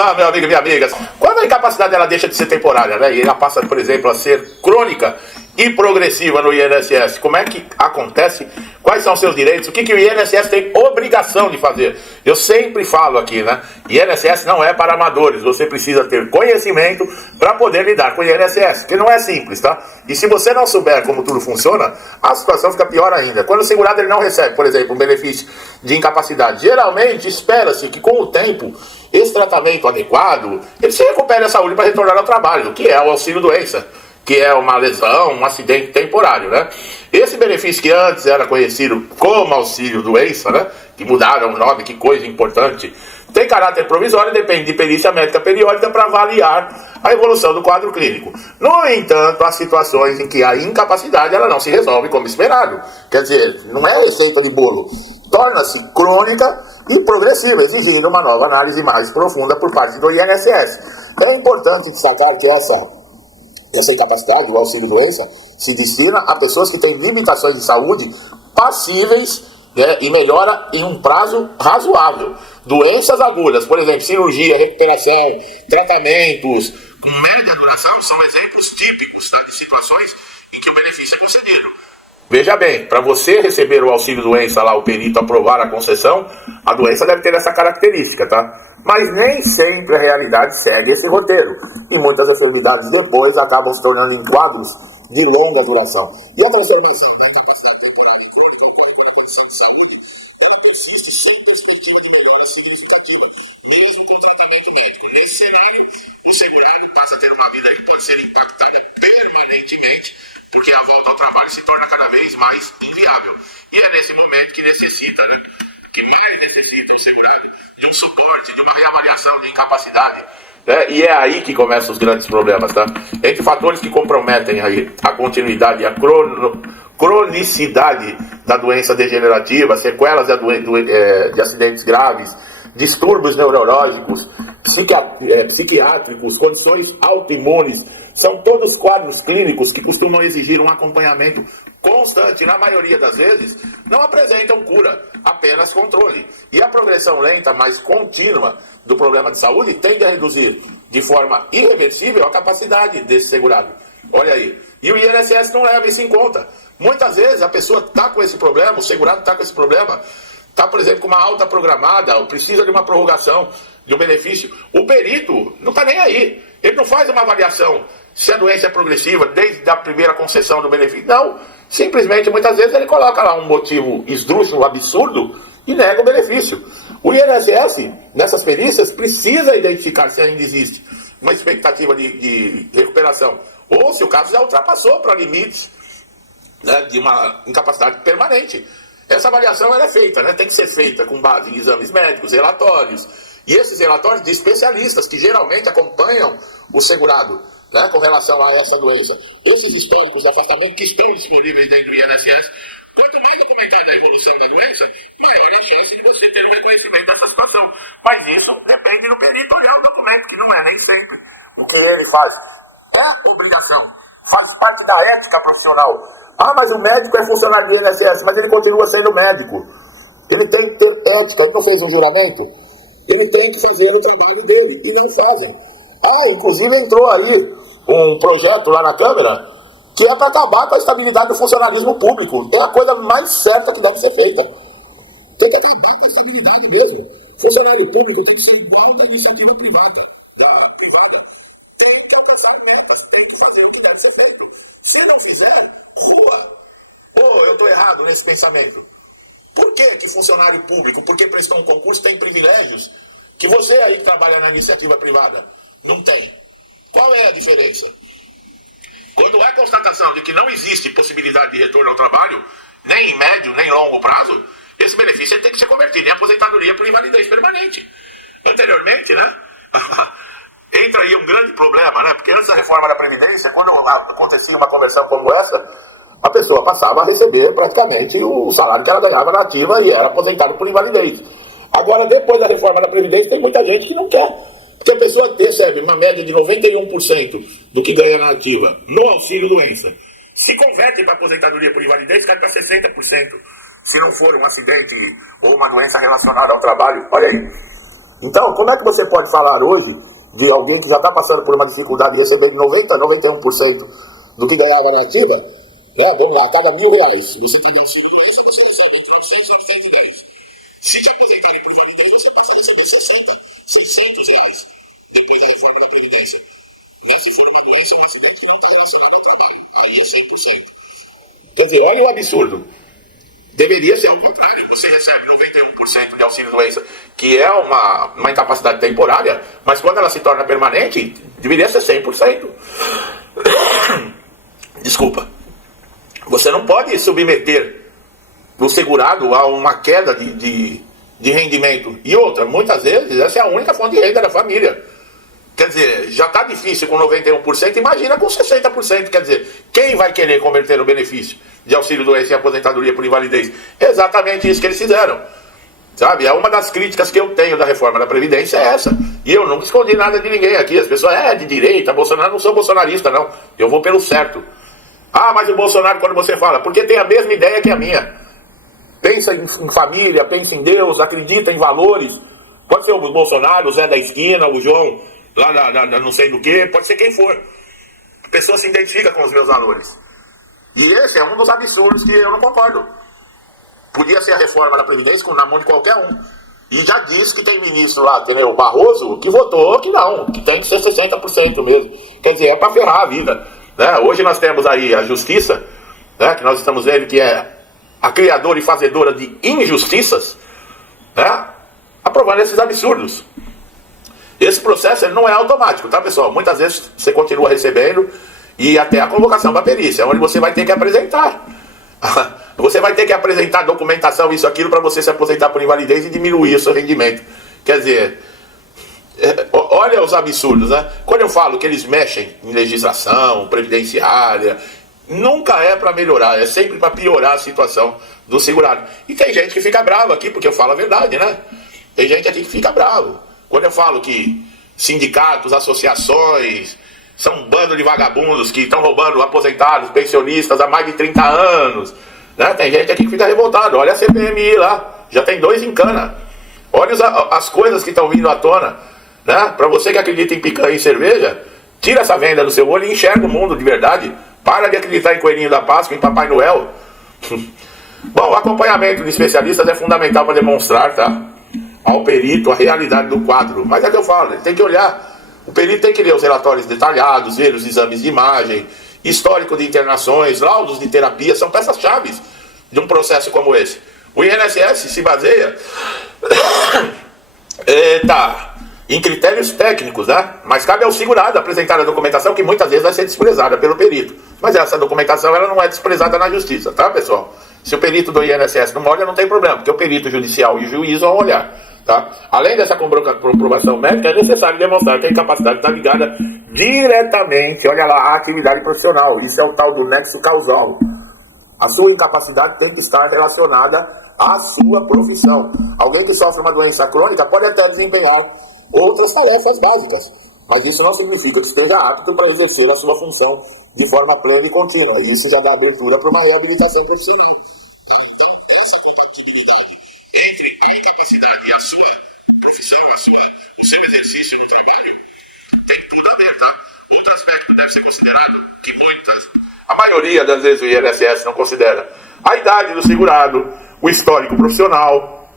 lá, meu amigo e minha amiga. Quando a incapacidade ela deixa de ser temporária, né? E ela passa, por exemplo, a ser crônica e progressiva no INSS, como é que acontece? Quais são os seus direitos? O que o INSS tem obrigação de fazer? Eu sempre falo aqui, né? INSS não é para amadores. Você precisa ter conhecimento para poder lidar com o INSS, que não é simples, tá? E se você não souber como tudo funciona, a situação fica pior ainda. Quando o segurado ele não recebe, por exemplo, um benefício de incapacidade, geralmente espera-se que com o tempo esse tratamento adequado, ele se recupere a saúde para retornar ao trabalho, que é o auxílio-doença, que é uma lesão, um acidente temporário, né? Esse benefício que antes era conhecido como auxílio-doença, né? Que mudaram o nome, que coisa importante, tem caráter provisório e depende de perícia médica periódica para avaliar a evolução do quadro clínico. No entanto, há situações em que a incapacidade ela não se resolve como esperado. Quer dizer, não é receita de bolo. Torna-se crônica e progressiva, exigindo uma nova análise mais profunda por parte do INSS. É importante destacar que essa incapacidade, o auxílio-doença, se destina a pessoas que têm limitações de saúde passíveis, né, e melhora em um prazo razoável. Doenças agudas, por exemplo, cirurgia, recuperação, tratamentos com média duração são exemplos típicos, tá, de situações em que o benefício é concedido. Veja bem, para você receber o auxílio-doença lá, o perito aprovar a concessão, a doença deve ter essa característica, tá? Mas nem sempre a realidade segue esse roteiro. E muitas enfermidades depois acabam se tornando em quadros de longa duração. E a transformação da incapacidade temporária e crônica ocorre quando a condição de saúde ela persiste sem perspectiva de melhora significativa, mesmo com tratamento médico. Nesse cenário, o segurado passa a ter uma vida que pode ser impactada permanentemente, porque a volta ao trabalho se torna cada vez mais inviável. E é nesse momento que necessita, né? Que mais necessita o segurado de um suporte, de uma reavaliação de incapacidade, né? E é aí que começam os grandes problemas, tá? Entre fatores que comprometem aí a continuidade e a cronicidade da doença degenerativa, sequelas de acidentes graves, distúrbios neurológicos, psiquiátricos, condições autoimunes, são todos quadros clínicos que costumam exigir um acompanhamento constante, na maioria das vezes, não apresentam cura, apenas controle. E a progressão lenta, mas contínua do problema de saúde tende a reduzir de forma irreversível a capacidade desse segurado. Olha aí. E o INSS não leva isso em conta. Muitas vezes a pessoa está com esse problema, o segurado está com esse problema, está, por exemplo, com uma alta programada, ou precisa de uma prorrogação de um benefício. O perito não está nem aí. Ele não faz uma avaliação se a doença é progressiva desde a primeira concessão do benefício. Não. Simplesmente, muitas vezes, ele coloca lá um motivo esdrúxulo, absurdo, e nega o benefício. O INSS, nessas perícias, precisa identificar se ainda existe uma expectativa de recuperação, ou se o caso já ultrapassou para limites, né, de uma incapacidade permanente. Essa avaliação ela é feita, né, tem que ser feita com base em exames médicos, relatórios, e esses relatórios de especialistas que geralmente acompanham o segurado, né, com relação a essa doença. Esses históricos de afastamento que estão disponíveis dentro do INSS, quanto mais documentada a evolução da doença, maior a chance de você ter um reconhecimento dessa situação. Mas isso depende do perito olhar o documento, que não é nem sempre o que ele faz. É obrigação, faz parte da ética profissional. Ah, mas o médico é funcionário do INSS, mas ele continua sendo médico. Ele tem que ter ética, ele não fez um juramento. Ele tem que fazer o trabalho dele, e não fazem. Ah, inclusive entrou aí um projeto lá na Câmara que é para acabar com a estabilidade do funcionalismo público. É a coisa mais certa que deve ser feita. Tem que acabar com a estabilidade mesmo. Funcionário público tem que ser igual da iniciativa privada. Tem que alcançar metas, tem que fazer o que deve ser feito. Se não fizer, rua. Ou eu estou errado nesse pensamento? Por que funcionário público, porque prestou um concurso, tem privilégios que você aí que trabalha na iniciativa privada não tem? Qual é a diferença? Quando há constatação de que não existe possibilidade de retorno ao trabalho, nem em médio, nem em longo prazo, esse benefício tem que ser convertido em aposentadoria por invalidez permanente. Anteriormente, né? Entra aí um grande problema, né? Porque antes da reforma da Previdência, quando acontecia uma conversão como essa, a pessoa passava a receber praticamente o salário que ela ganhava na ativa e era aposentado por invalidez. Agora, depois da reforma da Previdência, tem muita gente que não quer. Porque a pessoa recebe uma média de 91% do que ganha na ativa no auxílio-doença. Se converte para aposentadoria por invalidez, cai para 60%. Se não for um acidente ou uma doença relacionada ao trabalho, olha aí. Então, como é que você pode falar hoje de alguém que já está passando por uma dificuldade de receber 90%, 91% do que ganhava na ativa? Vamos lá, cada R$1.000, você está dando 5 doenças, você recebe entre 900 e 910. Se te aposentarem por invalidez, você passa a receber 60, R$600 depois da reforma da Previdência. Se for uma doença, é um acidente que não está relacionado ao trabalho. Aí é 100%. Quer dizer, olha o absurdo. Deveria ser ao contrário. Você recebe 91% de auxílio-doença, que é uma incapacidade temporária, mas quando ela se torna permanente, deveria ser 100%. Desculpa. Você não pode submeter o segurado a uma queda de rendimento. E outra, muitas vezes, essa é a única fonte de renda da família. Quer dizer, já está difícil com 91%, imagina com 60%. Quer dizer, quem vai querer converter o benefício de auxílio-doença e aposentadoria por invalidez? Exatamente isso que eles fizeram. Sabe, é uma das críticas que eu tenho da reforma da Previdência é essa. E eu nunca escondi nada de ninguém aqui. As pessoas, de direita, Bolsonaro, eu não sou bolsonarista, não. Eu vou pelo certo. Ah, mas o Bolsonaro, quando você fala, porque tem a mesma ideia que a minha. Pensa em família, pensa em Deus, acredita em valores. Pode ser o Bolsonaro, o Zé da esquina, o João, lá não sei do que, pode ser quem for. A pessoa se identifica com os meus valores. E esse é um dos absurdos que eu não concordo. Podia ser a reforma da Previdência na mão de qualquer um. E já disse que tem ministro lá, entendeu? O Barroso, que votou que não, que tem que ser 60% mesmo. Quer dizer, é para ferrar a vida. Né? Hoje nós temos aí a justiça, né? Que nós estamos vendo que é a criadora e fazedora de injustiças, né? Aprovando esses absurdos. Esse processo ele não é automático, tá, pessoal? Muitas vezes você continua recebendo e até a convocação para perícia, onde você vai ter que apresentar. Você vai ter que apresentar documentação, isso, aquilo, para você se aposentar por invalidez e diminuir o seu rendimento. Quer dizer, olha os absurdos, né? Quando eu falo que eles mexem em legislação previdenciária, nunca é para melhorar, é sempre para piorar a situação do segurado. E tem gente que fica bravo aqui, porque eu falo a verdade, né? Tem gente aqui que fica bravo. Quando eu falo que sindicatos, associações, são um bando de vagabundos que estão roubando aposentados, pensionistas há mais de 30 anos, né? Tem gente aqui que fica revoltado. Olha a CPMI lá, já tem 2 em cana. Olha as coisas que estão vindo à tona, né? Para você que acredita em picanha e cerveja, tira essa venda do seu olho e enxerga o mundo de verdade. Para de acreditar em Coelhinho da Páscoa, em Papai Noel. Bom, o acompanhamento de especialistas é fundamental para demonstrar, tá, ao perito a realidade do quadro. Mas é que eu falo, ele tem que olhar. O perito tem que ler os relatórios detalhados, ver os exames de imagem, histórico de internações, laudos de terapia, são peças-chave de um processo como esse. O INSS se baseia em critérios técnicos, né? Mas cabe ao segurado apresentar a documentação, que muitas vezes vai ser desprezada pelo perito. Mas essa documentação ela não é desprezada na justiça, tá, pessoal? Se o perito do INSS não olha, não tem problema, porque o perito judicial e o juiz vão olhar. Tá? Além dessa comprovação médica, é necessário demonstrar que a incapacidade está ligada diretamente, olha lá, à atividade profissional. Isso é o tal do nexo causal. A sua incapacidade tem que estar relacionada à sua profissão. Alguém que sofre uma doença crônica pode até desempenhar outras tarefas básicas, mas isso não significa que esteja apto para exercer a sua função de forma plena e contínua. E isso já dá abertura para uma reabilitação profissional. Então, essa compatibilidade entre a incapacidade e a sua profissão, o seu exercício no trabalho, tem tudo a ver, tá? Outro aspecto deve ser considerado, que a maioria das vezes o INSS não considera: a idade do segurado, o histórico profissional,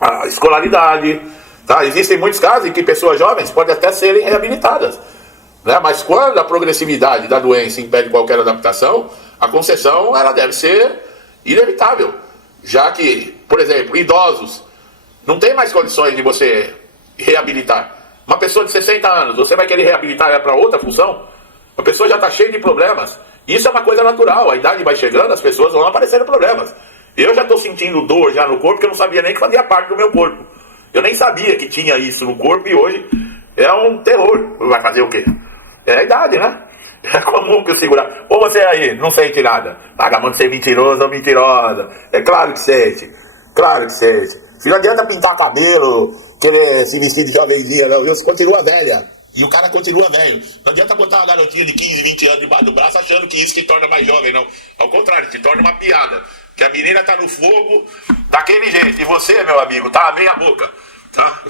a escolaridade, tá? Existem muitos casos em que pessoas jovens podem até serem reabilitadas, né? Mas quando a progressividade da doença impede qualquer adaptação, a concessão ela deve ser inevitável, já que, por exemplo, idosos não tem mais condições de você reabilitar. Uma pessoa de 60 anos, você vai querer reabilitar ela para outra função? A pessoa já está cheia de problemas. Isso é uma coisa natural. A idade vai chegando, as pessoas vão aparecendo problemas. Eu já estou sentindo dor já no corpo, que eu não sabia nem que fazia parte do meu corpo. Eu nem sabia que tinha isso no corpo e hoje é um terror. Vai fazer o quê? É a idade, né? É comum que o segurar. Ou você aí não sente nada. Paga de ser mentiroso ou mentirosa. É claro que sente. Claro que sente. Se não adianta pintar cabelo, querer se vestir de jovenzinha, não. Você continua velha. E o cara continua velho. Não adianta botar uma garotinha de 15, 20 anos debaixo do braço achando que isso te torna mais jovem, não. Ao contrário, te torna uma piada. Que a menina tá no fogo daquele jeito. E você, meu amigo, tá a meia boca. Tá?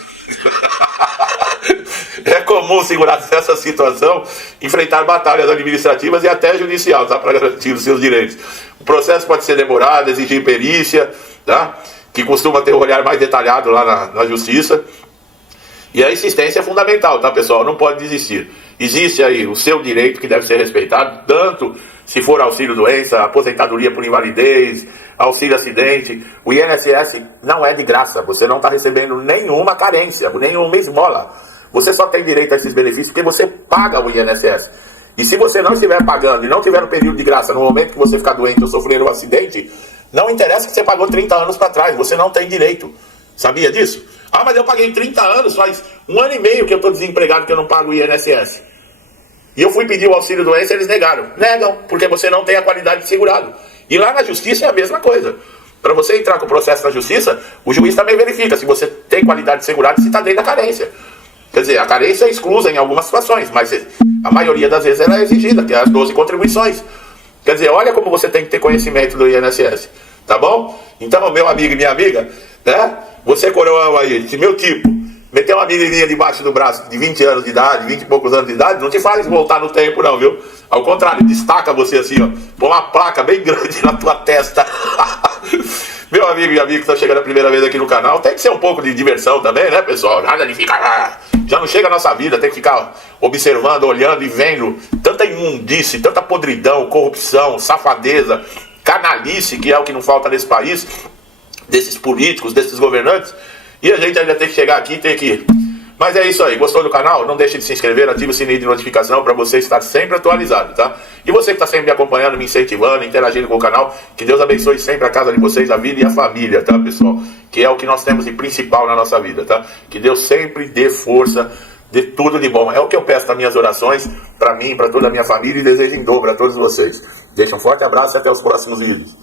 É comum segurar essa situação, enfrentar batalhas administrativas e até judicial, tá? Para garantir os seus direitos. O processo pode ser demorado, exigir perícia, tá? Que costuma ter um olhar mais detalhado lá na justiça. E a insistência é fundamental, tá, pessoal? Não pode desistir. Existe aí o seu direito que deve ser respeitado, tanto se for auxílio-doença, aposentadoria por invalidez, auxílio-acidente. O INSS não é de graça. Você não está recebendo nenhuma carência, nenhuma esmola. Você só tem direito a esses benefícios porque você paga o INSS. E se você não estiver pagando e não tiver no período de graça, no momento que você ficar doente ou sofrer um acidente, não interessa que você pagou 30 anos para trás, você não tem direito. Sabia disso? Ah, mas eu paguei 30 anos, faz 1 ano e meio que eu estou desempregado, que eu não pago o INSS. E eu fui pedir o auxílio-doença e eles negaram. Negam, porque você não tem a qualidade de segurado. E lá na justiça é a mesma coisa. Para você entrar com o processo na justiça, o juiz também verifica se você tem qualidade de segurado e se está dentro da carência. Quer dizer, a carência é exclusa em algumas situações, mas a maioria das vezes ela é exigida, que é as 12 contribuições. Quer dizer, olha como você tem que ter conhecimento do INSS. Tá bom? Então, meu amigo e minha amiga, né? Você coroão aí, de meu tipo, meter uma menininha debaixo do braço de 20 anos de idade, 20 e poucos anos de idade, não te faz voltar no tempo não, viu? Ao contrário, destaca você assim, ó, põe uma placa bem grande na tua testa. Meu amigo e amigo que está chegando a primeira vez aqui no canal, tem que ser um pouco de diversão também, né, pessoal? Nada de ficar... Já não chega a nossa vida, tem que ficar observando, olhando e vendo tanta imundice, tanta podridão, corrupção, safadeza, canalice, que é o que não falta nesse país, desses políticos, desses governantes, e a gente ainda tem que chegar aqui e tem que... Mas é isso aí, gostou do canal? Não deixe de se inscrever, ative o sininho de notificação para você estar sempre atualizado, tá? E você que está sempre me acompanhando, me incentivando, interagindo com o canal, que Deus abençoe sempre a casa de vocês, a vida e a família, tá, pessoal? Que é o que nós temos de principal na nossa vida, tá? Que Deus sempre dê força, dê tudo de bom. É o que eu peço nas minhas orações, para mim, para toda a minha família, e desejo em dobro a todos vocês. Deixa um forte abraço e até os próximos vídeos.